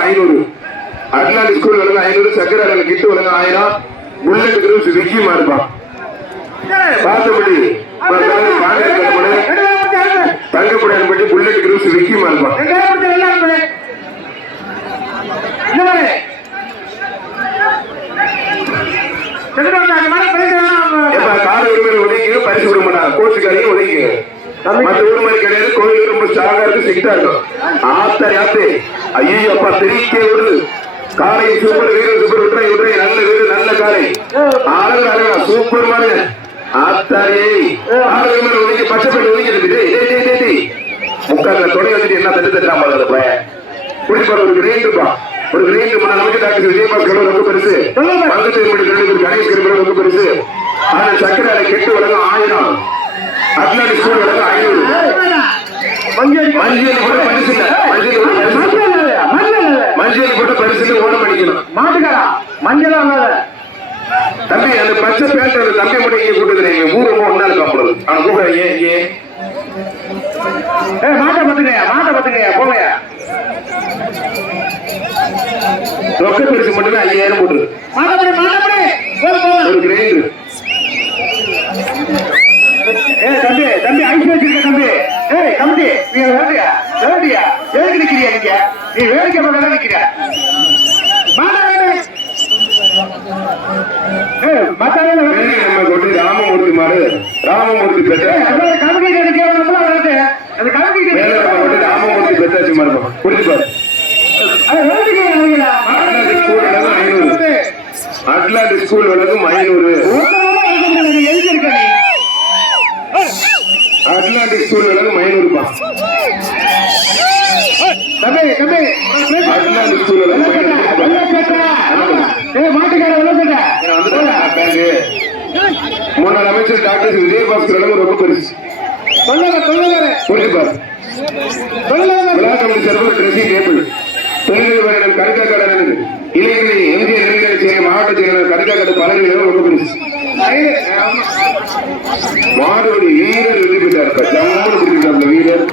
ஐநூறு. Atlantic school வழங்க ஐநூறு. சக்கரை கிட்டு வழங்க ஆயிரம். புல்லட் கிரூஸ் விக்கி மாறுபான் பார்த்தபடி தங்கப்படையான் பற்றி புல்லட் கிரூஸ் விக்கி மாறுபான் ஏப்பா கால உரிமையில ஒதுக்கி பரிசு விட மாட்டாங்க கோச்சுக்காரையும் ஒதுக்கி மற்ற ஊர்மணி கிடையாது கோயில் ரொம்ப ஸ்ட்ராங்கா இருக்கு சிக்டா இருக்கும் ஆத்தாரி ஆத்து. ஐயோ அப்பா தெரிவிக்கே விடுது காலை சூப்பர் வீடு சூப்பர் விட்டுறை விட்டுறை நல்ல வீடு நல்ல காலை. அழகு அழகா சூப்பர் மாதிரி ஆத்தாரி. உரிமையில ஒதுக்கி பச்சை பெட்டு ஒதுக்கி இருக்கு டேய் டேய் டேய் டேய் டேய். முக்கால தொடங்கி வந்துட்டு என்ன தட்டு பையன். குடிப்பார் ஒரு கிரேண்ட் இருப்பான் ஒரு கிரேண்ட் முன்ன நமக்கு டாக்டர் விஜயபாஸ்கர் ரொம்ப பெருசு. பங்கத்து கணேஷ் கிருமி ரொம்ப பெருசு. ஆனா சக்கரை கெட்டு வழங்கும் ஆயிரம். அட்லாண்டிக் ஸ்கூல் ஐநூறு மஞ்சள் மஞ்சள் கூட பரிசு. மஞ்சள் கூட பரிசு ஓடம் அடிக்கணும். மாட்டுக்காரா? மஞ்சள் அல்லாத தம்பி அந்த பச்சை பேண்ட் அந்த தம்பி மட்டும் இங்க கூட்டுக்கிறீங்க ஊரு ஒன்னா இருக்கும் ஏன் இங்கே? ஏய் மாட்டை பத்துக்கயா? மாட்டை பத்துக்கயா? போங்கயா. ரொக்க பரிசு மட்டுமே ஐயாயிரம் போட்டுரு மாட்டப்படி மாட்டப்படி கமிட்டி நீ வேண்டியா வேண்டியா எதுக்கு நிக்கிறியா நீங்க நீ வேடிக்கை பார்க்க நிக்கிற? ராமமூர்த்தி மாறு ராமமூர்த்தி பெற்ற கமிட்டி ராமமூர்த்தி பெற்றாச்சு மாறுபா குடிச்சு பாரு. அது வேடிக்கை நினைக்கிறா அட்லாண்டிக் ஸ்கூல் வழங்கும் ஐநூறு. அட்லாண்டிக் ஸ்கூல் வழங்கும் முன்னாள் அமைச்சர் டாக்டர் விஜயபாஸ்கர் வழங்கும் ரொம்ப பெருசு மாவட்ட செயலர் ரொம்ப பெருசு மாடுபடி வெற்றி பெற்றார் ஜம்முன்னு வீரர்